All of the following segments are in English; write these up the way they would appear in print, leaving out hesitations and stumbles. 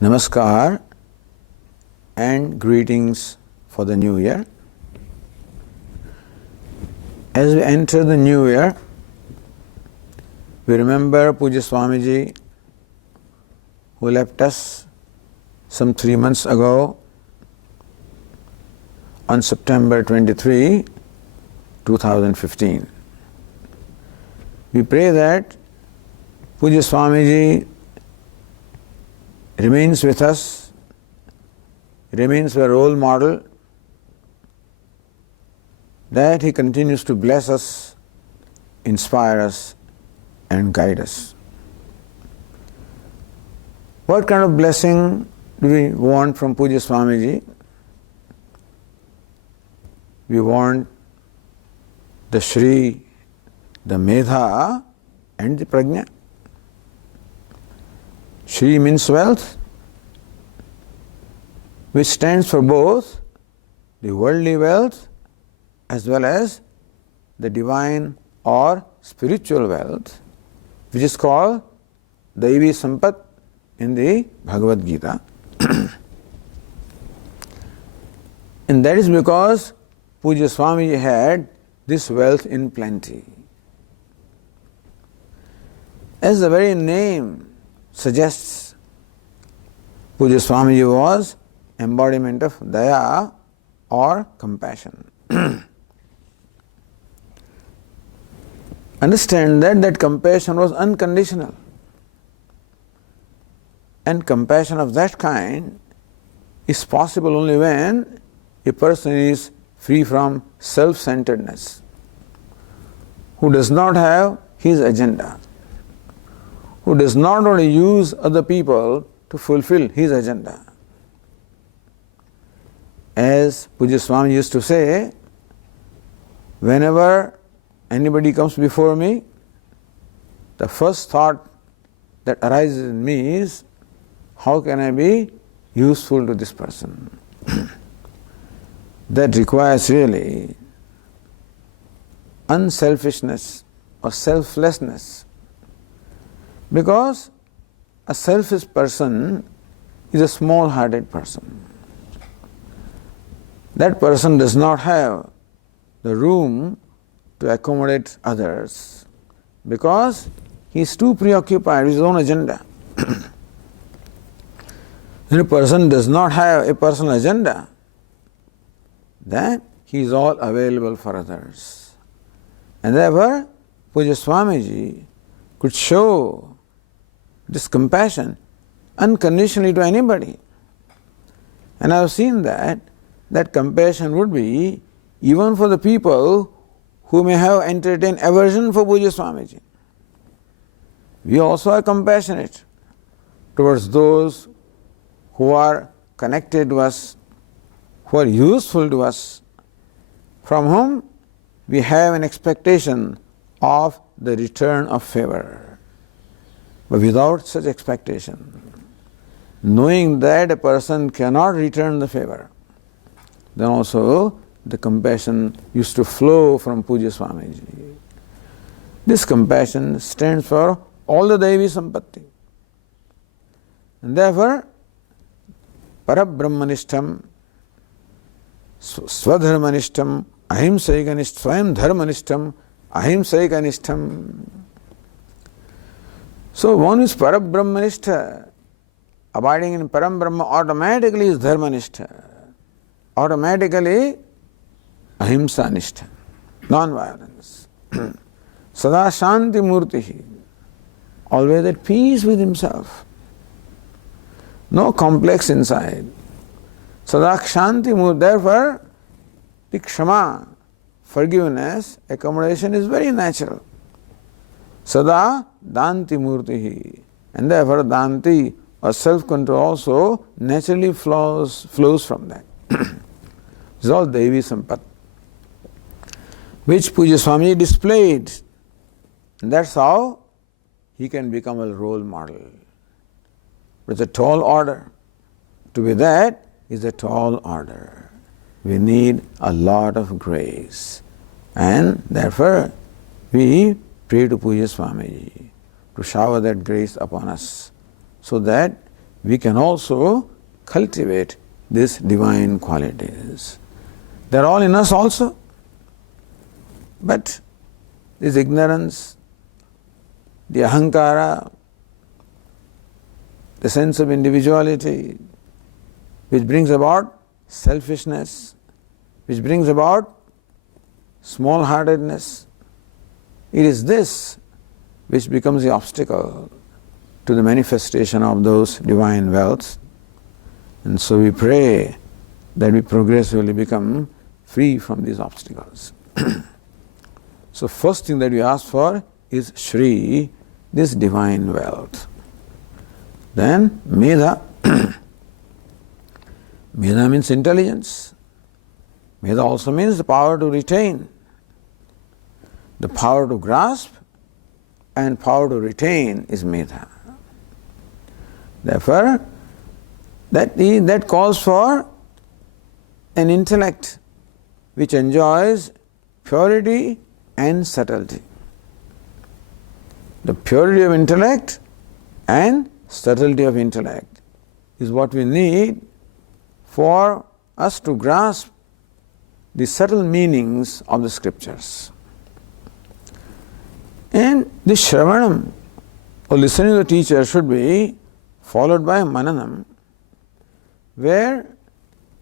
Namaskar and greetings for the new year. As we enter the new year, we remember Puja Swamiji, who left us some 3 months ago on September 23, 2015. We pray that Puja Swamiji remains with us, remains a role model, that he continues to bless us, inspire us and guide us. What kind of blessing do we want from Puja Swamiji? We want the Shri, the Medha and the Prajna. Shri means wealth, which stands for both the worldly wealth as well as the divine or spiritual wealth, which is called Daivi Sampat in the Bhagavad Gita. And that is because Puja Swamiji had this wealth in plenty. As the very name suggests, Puja Swamiji was embodiment of daya or compassion. Understand that compassion was unconditional. And compassion of that kind is possible only when a person is free from self-centeredness, who does not have his agenda, who does not only use other people to fulfill his agenda. As Puja Swami used to say, whenever anybody comes before me, the first thought that arises in me is, how can I be useful to this person? That requires really unselfishness or selflessness. Because a selfish person is a small-hearted person. That person does not have the room to accommodate others because he is too preoccupied with his own agenda. When a person does not have a personal agenda, then he is all available for others. And therefore, Puja Swamiji could show this compassion unconditionally to anybody. And I have seen that compassion would be even for the people who may have entertained aversion for Puja Swamiji. We also are compassionate towards those who are connected to us, who are useful to us, from whom we have an expectation of the return of favor. But without such expectation, knowing that a person cannot return the favor, then also the compassion used to flow from Puja Swamiji. This compassion stands for all the Daivi Sampatti. And therefore, Parabrahmanishtam, Swadharmanishtam, Ahimsaikanishtam, Swayam Dharmanishtam, Ahimsaikanishtam. So one is Parabrahmanishta, abiding in Param Brahma, automatically is Dharmanishta, automatically Ahimsanishta, non-violence. Sada Shanti Murtihi, always at peace with himself, no complex inside. Sada Shanti Murti, therefore the Kshama, forgiveness, accommodation is very natural. Sada Danti Murtihi, and therefore Danti or self-control also naturally flows from that. It's all Daivi Sampat, which Puja Swami displayed. And that's how he can become a role model. But it's a tall order. To be that is a tall order. We need a lot of grace. And therefore, we pray to Puja Swamiji to shower that grace upon us so that we can also cultivate these divine qualities. They are all in us also. But this ignorance, the ahankara, the sense of individuality, which brings about selfishness, which brings about small-heartedness, it is this which becomes the obstacle to the manifestation of those divine wealths. And so we pray that we progressively become free from these obstacles. So first thing that we ask for is Shri, this divine wealth. Then Medha. Medha means intelligence. Medha also means the power to retain, the power to grasp and power to retain is Medha. Therefore, that calls for an intellect which enjoys purity and subtlety. The purity of intellect and subtlety of intellect is what we need for us to grasp the subtle meanings of the scriptures. And the Shravanam, or listening to the teacher, should be followed by Mananam, where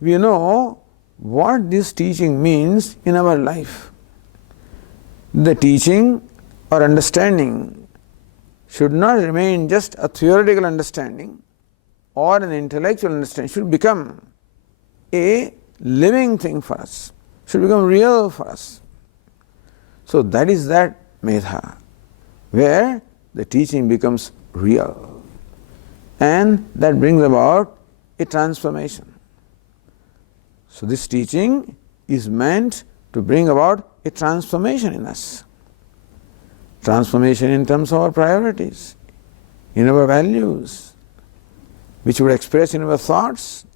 we know what this teaching means in our life. The teaching or understanding should not remain just a theoretical understanding or an intellectual understanding, should become a living thing for us, should become real for us. So that is that Medha, where the teaching becomes real, and that brings about a transformation. So this teaching is meant to bring about a transformation in us. Transformation in terms of our priorities, in our values, which would express in our thoughts,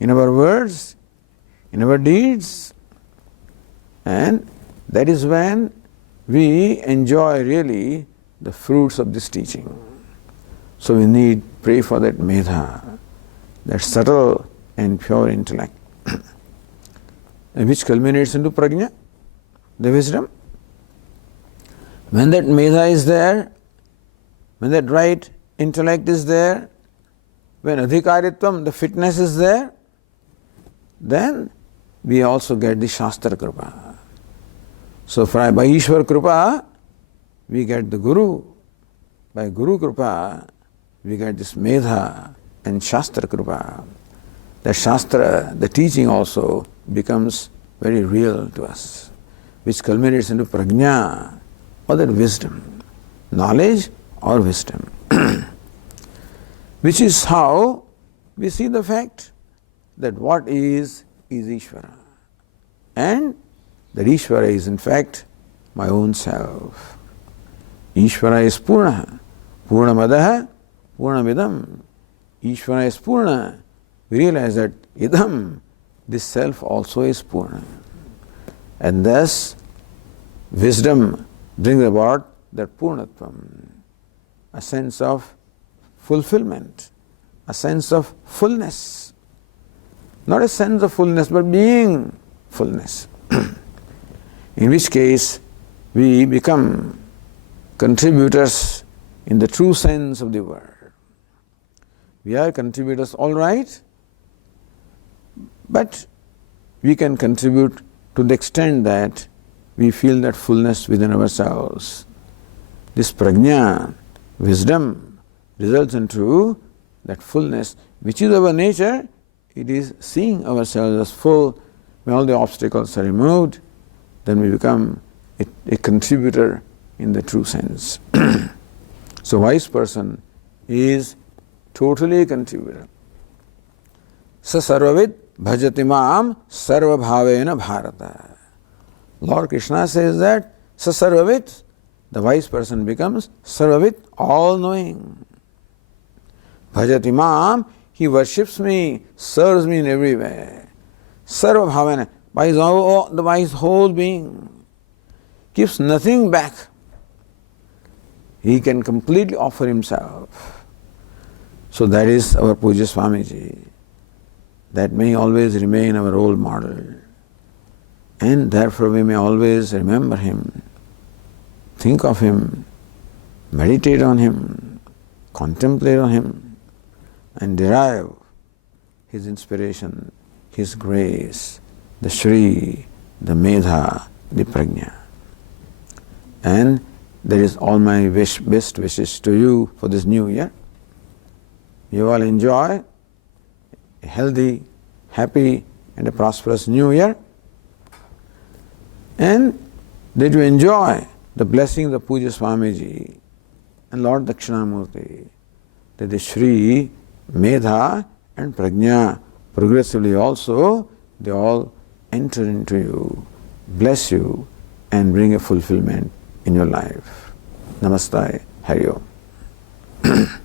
in our words, in our deeds. And that is when we enjoy really the fruits of this teaching. So we need pray for that Medha, that subtle and pure intellect, which culminates into Prajna, the wisdom. When that Medha is there, when that right intellect is there, when Adhikaritvam, the fitness is there, then we also get the Shastra Kripa. So by Ishwar Kripa, we get the Guru. By Guru Kripa, we get this Medha and Shastra Kripa. The Shastra, the teaching also becomes very real to us, which culminates into Prajna, or that wisdom, knowledge or wisdom. Which is how we see the fact that what is Ishvara. And that Ishvara is in fact my own self. Ishvara is Purna, Purnamadaha, Purnamidam. Ishvara is Purna. We realize that Idam, this self also is Purna. And thus, wisdom brings about that Purnatvam, a sense of fulfillment, a sense of fullness. Not a sense of fullness, but being fullness. In which case, we become contributors in the true sense of the word. We are contributors, all right, but we can contribute to the extent that we feel that fullness within ourselves. This prajna, wisdom, results into that fullness, which is our nature. It is seeing ourselves as full. When all the obstacles are removed, then we become a contributor in the true sense. So wise person is totally a contributor. Sa sarvavid bhajati maam sarva bhavena bharata. Lord Krishna says that sa sarvavid, the wise person becomes sarvavit, all-knowing. Bhajati maam, he worships me, serves me in every way. Sarva bhavena, by his whole being, keeps nothing back. He can completely offer himself. So that is our Puja Swamiji. That may always remain our role model. And therefore we may always remember him, think of him, meditate on him, contemplate on him, and derive his inspiration, his grace, the Shri, the Medha, the Prajna. And that is all my best wishes to you for this new year. You all enjoy a healthy, happy, and a prosperous new year. And that you enjoy the blessings of Puja Swamiji and Lord Dakshinamurti, that the Shri, Medha, and Prajna progressively also, they all enter into you, bless you, and bring a fulfillment in your life. Namaste, Hari Om.